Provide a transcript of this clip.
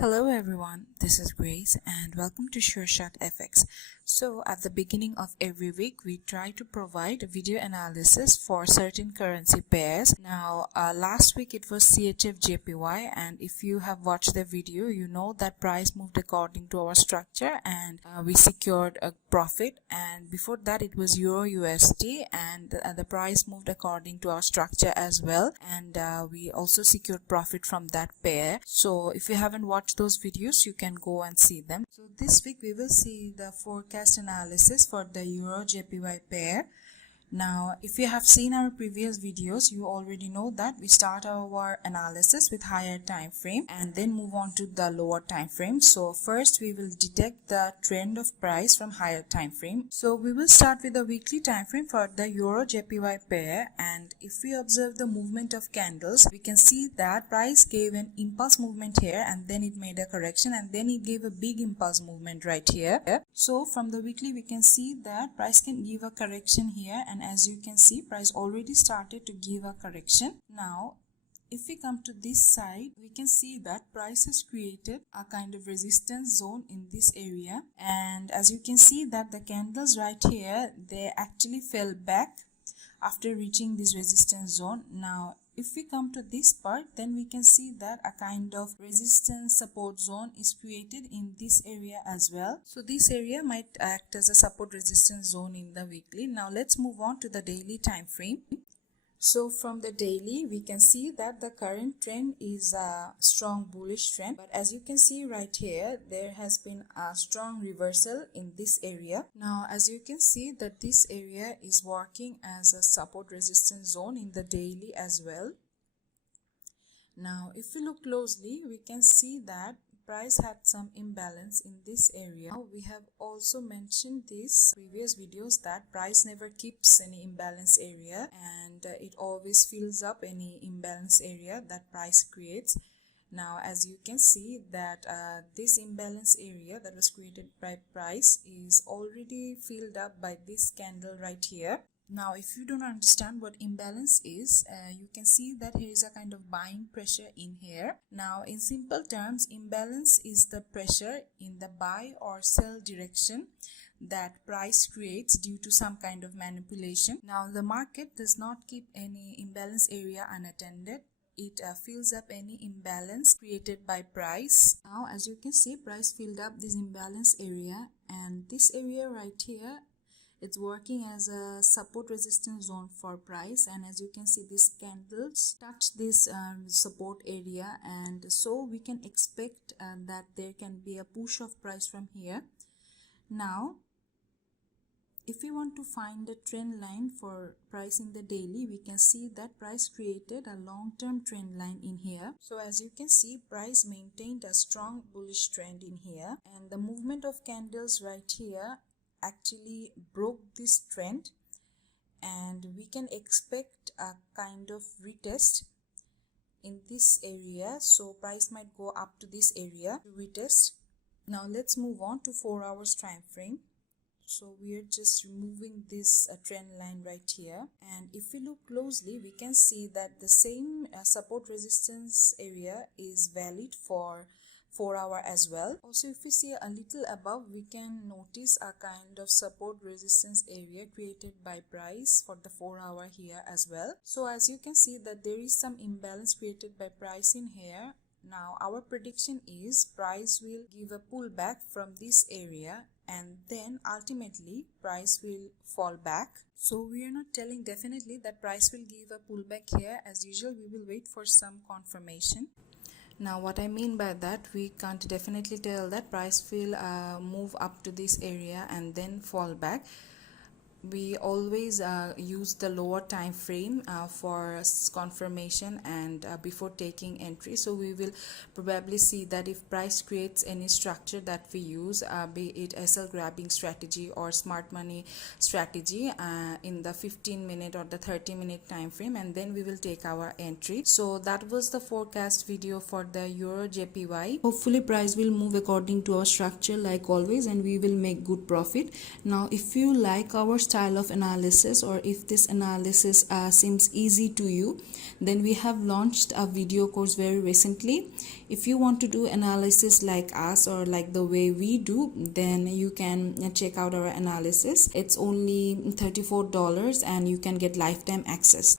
Hello everyone, this is Grace and welcome to SureShotFX. So at the beginning of every week, we try to provide a video analysis for certain currency pairs. Now last week it was CHF-JPY, and if you have watched the video, you know that price moved according to our structure and we secured a profit. And before that it was Euro-USD, and the price moved according to our structure as well, and we also secured profit from that pair. So if you haven't watched those videos, you can go and see them. So this week we will see the forecast analysis for the EURJPY pair. Now if you have seen our previous videos, you already know that we start our analysis with higher time frame and then move on to the lower time frame. So first we will detect the trend of price from higher time frame. So we will start with the weekly time frame for the EURJPY pair, and if we observe the movement of candles, we can see that price gave an impulse movement here and then it made a correction and then it gave a big impulse movement right here. So from the weekly we can see that price can give a correction here, and as you can see, price already started to give a correction. Now if we come to this side, we can see that price has created a kind of resistance zone in this area, and as you can see that the candles right here, they actually fell back after reaching this resistance zone. Now if we come to this part, then we can see that a kind of resistance support zone is created in this area as well. So this area might act as a support resistance zone in the weekly. Now let's move on to the daily time frame. So from the daily, we can see that the current trend is a strong bullish trend, but as you can see right here, there has been a strong reversal in this area. Now as you can see that this area is working as a support resistance zone in the daily as well. Now if we look closely, we can see that price had some imbalance in this area. Now, we have also mentioned this previous videos that price never keeps any imbalance area, and it always fills up any imbalance area that price creates. Now as you can see that this imbalance area that was created by price is already filled up by this candle right here. Now if you don't understand what imbalance is, you can see that here is a kind of buying pressure in here. Now in simple terms, imbalance is the pressure in the buy or sell direction that price creates due to some kind of manipulation. Now the market does not keep any imbalance area unattended. It fills up any imbalance created by price. Now as you can see, price filled up this imbalance area, and this area right here, it's working as a support resistance zone for price, and as you can see, these candles touch this support area, and so we can expect that there can be a push of price from here. Now if we want to find a trend line for price in the daily, we can see that price created a long-term trend line in here. So as you can see, price maintained a strong bullish trend in here, and the movement of candles right here actually broke this trend, and we can expect a kind of retest in this area. So price might go up to this area to retest. Now let's move on to 4 hours time frame. So we are just removing this trend line right here, and if we look closely, we can see that the same support resistance area is valid for 4 hour as well. Also if we see a little above, we can notice a kind of support resistance area created by price for the 4 hour here as well. So as you can see that there is some imbalance created by price in here. Now our prediction is price will give a pullback from this area, and then ultimately price will fall back. So we are not telling definitely that price will give a pullback here. As usual, we will wait for some confirmation. Now what I mean by that, we can't definitely tell that price will move up to this area and then fall back. We always use the lower time frame for confirmation and before taking entry. So we will probably see that if price creates any structure that we use, be it SL grabbing strategy or smart money strategy in the 15-minute or the 30-minute time frame, and then we will take our entry. So that was the forecast video for the EURJPY. Hopefully price will move according to our structure like always, and we will make good profit. Now if you like our style of analysis, or if this analysis seems easy to you, then we have launched a video course very recently. If you want to do analysis like us or like the way we do, then you can check out our analysis. It's only $34 and you can get lifetime access.